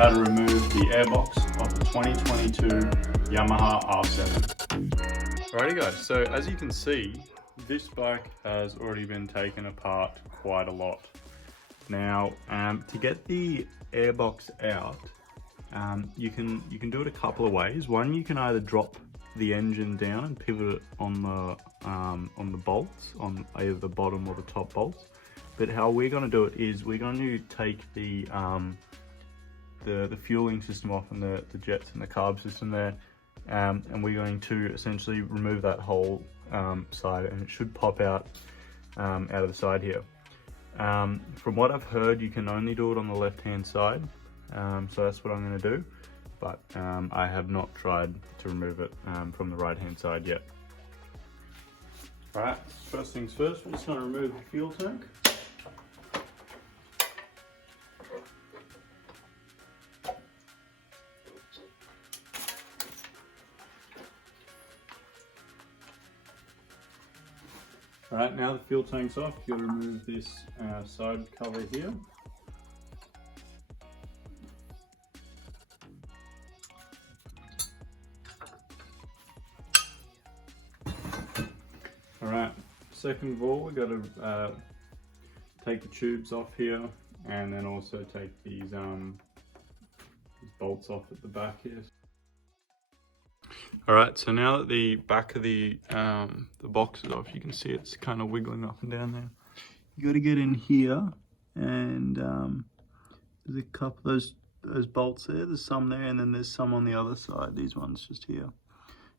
how to remove the airbox of the 2022 Yamaha R7. Alrighty guys, so as you can see, this bike has already been taken apart quite a lot. Now, to get the airbox out, you can do it a couple of ways. One, you can either drop the engine down and pivot it on the bolts, on either the bottom or the top bolts. But how we're going to do it is we're going to take the fueling system off and the jets and the carb system there, and we're going to essentially remove that whole side, and it should pop out of the side here. From what I've heard, you can only do it on the left hand side, so that's what I'm going to do, but I have not tried to remove it from the right hand side yet. Alright, first things first, we're just going to remove the fuel tank. Alright, now the fuel tank's off, you've got to remove this side cover here. Alright, second of all, we've got to take the tubes off here, and then also take these bolts off at the back here. Alright, so now that the back of the box is off, you can see it's kind of wiggling up and down there. You got to get in here, and there's a couple of those bolts there. There's some there, and then there's some on the other side. These ones just here.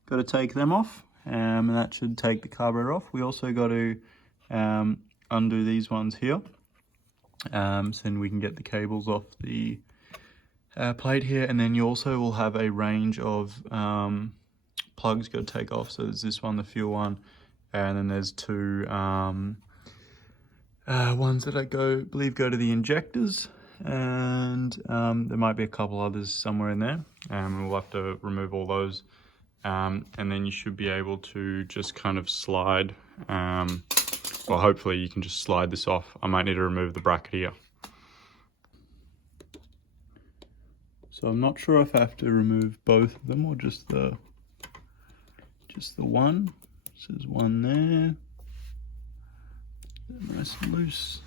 Got to take them off, and that should take the carburetor off. We also got to undo these ones here, so then we can get the cables off the plate here, and then you also will have a range of plugs you got to take off. So there's this one, the fuel one, and then there's two ones that I believe go to the injectors, and there might be a couple others somewhere in there, and we'll have to remove all those, and then you should be able to just kind of slide, well, hopefully you can just slide this off. I might need to remove the bracket here. So I'm not sure if I have to remove both of them or just the one. So there's one there, nice and loose.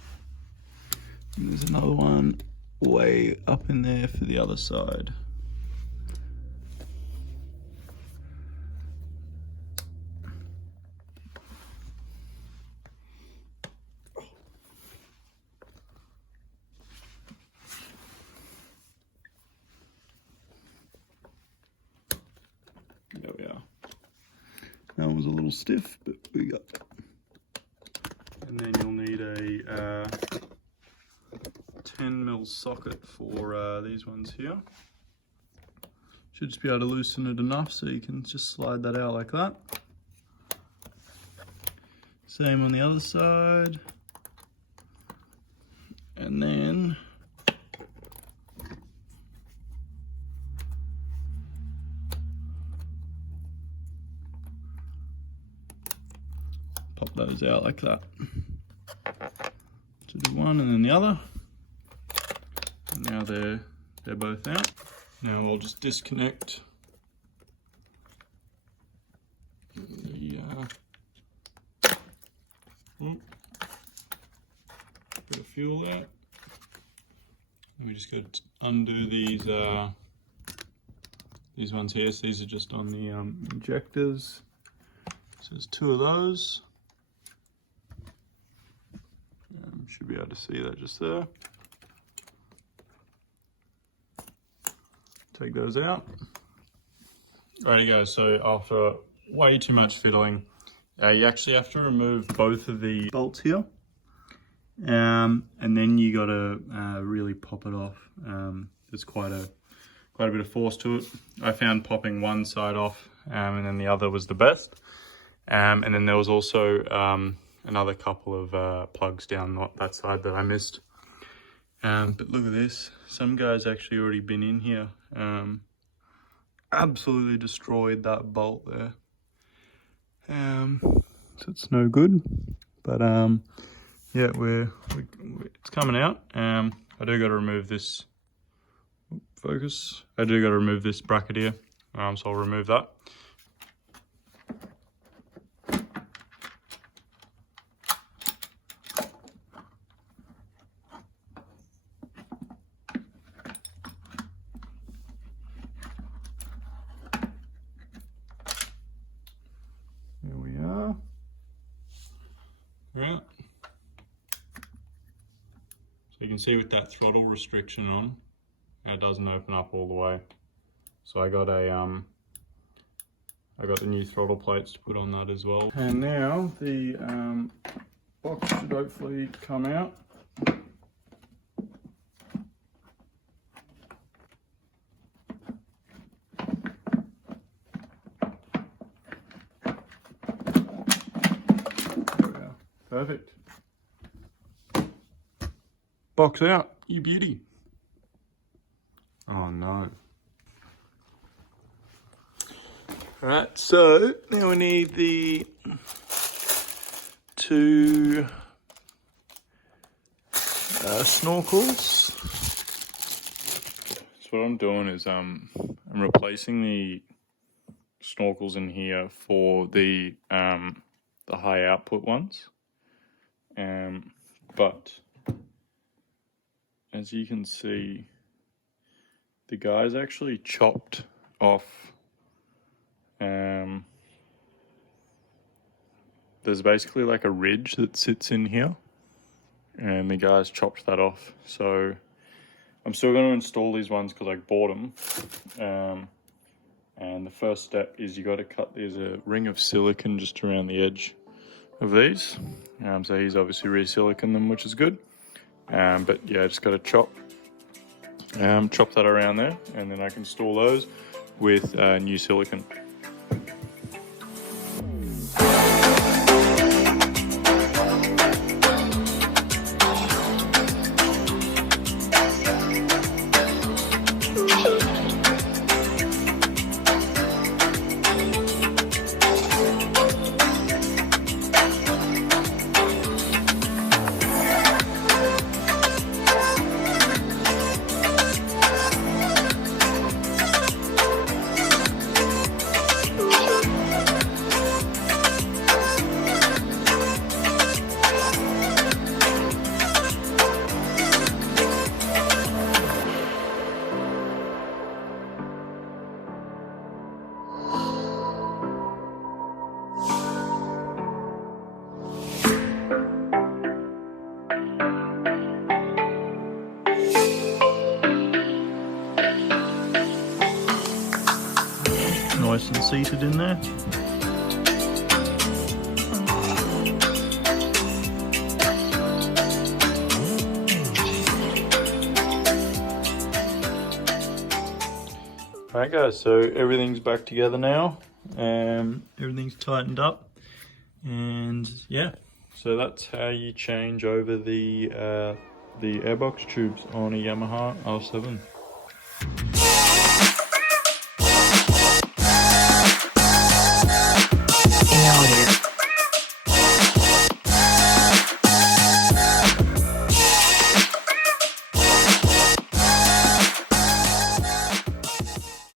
And there's another one way up in there for the other side. There we are. That one was a little stiff, but we got it. And then you'll need a 10mm socket for these ones here. Should just be able to loosen it enough so you can just slide that out like that. Same on the other side. And then pop those out like that. So do one and then the other. And now they're both out. Now I'll just disconnect the bit of fuel there. And we just got to undo these ones here. So these are just on the injectors. So there's two of those. Should be able to see that just there. Take those out. Alrighty guys, so after way too much fiddling, you actually have to remove both of the bolts here. And then you gotta really pop it off. There's quite a bit of force to it. I found popping one side off and then the other was the best. And then there was also another couple of plugs down that side that I missed. But look at this, some guy's actually already been in here, absolutely destroyed that bolt there. So it's no good, but yeah, it's coming out. I do got to remove this focus. I do got to remove this bracket here, so I'll remove that. Here we are. Right. So you can see with that throttle restriction on, it doesn't open up all the way. So I got the new throttle plates to put on that as well. And now the box should hopefully come out. There we go. Perfect. Box out, you beauty. Oh no. Right, so now we need the two snorkels. So what I'm doing is I'm replacing the snorkels in here for the high output ones. But as you can see, the guy's actually chopped off. There's basically like a ridge that sits in here, and the guy's chopped that off. So I'm still going to install these ones because I bought them. And the first step is you got to cut. There's a ring of silicone just around the edge of these. So he's obviously re-siliconed them, which is good. But yeah, just got to chop that around there, and then I can install those with new silicone. Nice and seated in there. Alright guys, so everything's back together now. Everything's tightened up, and yeah, so that's how you change over the airbox tubes on a Yamaha R7.